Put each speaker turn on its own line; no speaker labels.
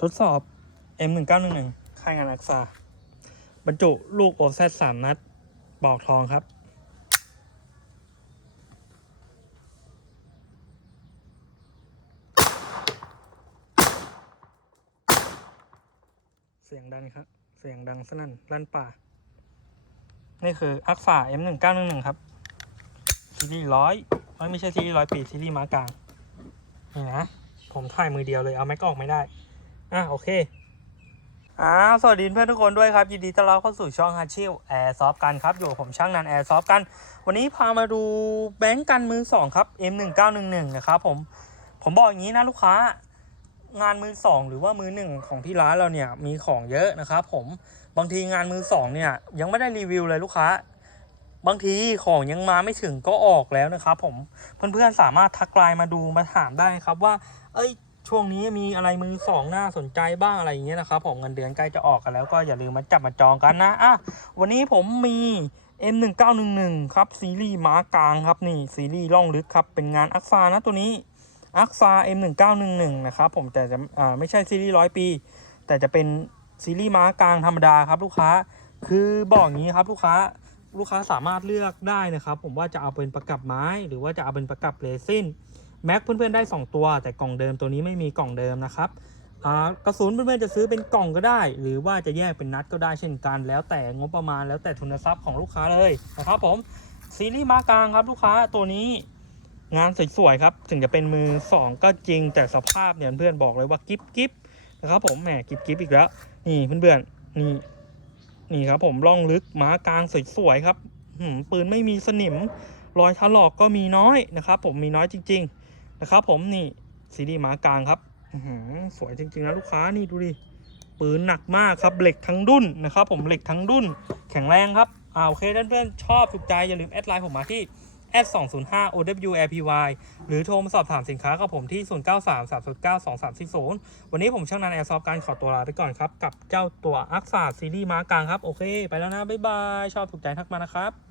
ทดสอบ M1911 ค่ายงานอักษาบรรจุลูกโอแซสามนัดปอกทองครับ เสียงดังครับ เสียงดังสนั่นลั่นป่า นี่คืออักษา M1911 ครับ ซีรีส์ร้อยไม่ใช่ซีรีส์ร้อยปีซีรีส์ม้ากลาง นี่นะ ผมถ่ายมือเดียวเลย เอาแม็กออกไม่ได้ อะโอเคอ้าวสวัสดีเพื่อนทุกคนด้วยครับ ยินดีต้อนรับเข้าสู่ช่องฮัชชิลแอร์ซอฟกันครับ อยู่กับผมช่างนันแอร์ซอฟกัน วันนี้พามาดูแบงก์กันมือสองครับ M1911 นะครับผม ผมบอกอย่างนี้นะลูกค้างานมือสองหรือว่ามือหนึ่งของที่ร้านเราเนี่ยมีของเยอะนะครับผมบางทีงานมือสองเนี่ยยังไม่ได้รีวิวเลยลูกค้า บางทีของยังมาไม่ถึงก็ออกแล้วนะครับผมเพื่อนๆสามารถทักไลน์มาดูมาถามได้ครับว่า เอ้ย ช่วงนี้มีอะไรมือสองน่าสนใจบ้างอะไรอย่างเงี้ยนะครับผมเงินเดือนใกล้จะออกกันแล้วก็อย่าลืมมาจับมาจองกันนะอะวันนี้ผมมี M1911 ครับซีรีส์ม้ากลางครับนี่ซีรีส์ล่องลึกครับเป็นงานอักษานะตัวนี้อักษา M1911 นะครับผมแต่จะอ่าไม่ใช่ซีรีส์ร้อยปี แต่จะเป็นซีรีส์ม้ากลางธรรมดาครับลูกค้าคือบอกอย่างนี้ครับลูกค้าลูกค้าสามารถเลือกได้นะครับ ผมว่าจะเอาเป็นประกับไม้ หรือว่าจะเอาเป็นประกับเรซิน แม็กเพื่อนๆได้ 2 ตัว แต่กล่องเดิมตัวนี้ไม่มีกล่องเดิมนะครับกระสุนเพื่อนๆจะซื้อเป็นกล่องก็ได้ หรือว่าจะแยกเป็นนัดก็ได้เช่นกัน แล้วแต่งบประมาณแล้วแต่ทุนทรัพย์ของลูกค้าเลยนะครับผมซีรีส์มากลางครับลูกค้าตัวนี้งานสวยๆครับ ถึงจะเป็นมือ 2 ก็จริงแต่สภาพเนี่ยเพื่อนๆบอกเลยว่ากิ๊บกิ๊บนะครับผมแหมกิ๊บกิ๊บอีกแล้ว นี่เพื่อนๆนี่นี่ครับผมล่องลึกม้ากลางสวยๆครับปืนไม่มีสนิมรอยถลอกก็มีน้อยนะครับผมมีน้อยจริง ๆ นะครับผมนี่ซีรีส์ม้ากลางครับสวยจริงๆนะลูกค้านี่ดูดิปืนหนักมากครับเหล็กทั้งดุ้นนะครับผมเหล็กทั้งดุ้นแข็งแรงครับอ่าโอเคเพื่อนๆชอบถูกใจอย่าลืมแอดไลน์ผมมาที่ s 2 0 5 OWLPY หรือโทรมาสอบถามสินค้ากับผมที่ 0933092340 วันนี้ผมช่างนันแอร์ซอฟการขอตัวลาไปก่อนครับ กับเจ้าตัวอักษาซีรีส์ม้ากลางครับ โอเค ไปแล้วนะ บ๊ายบาย ชอบถูกใจทักมานะครับ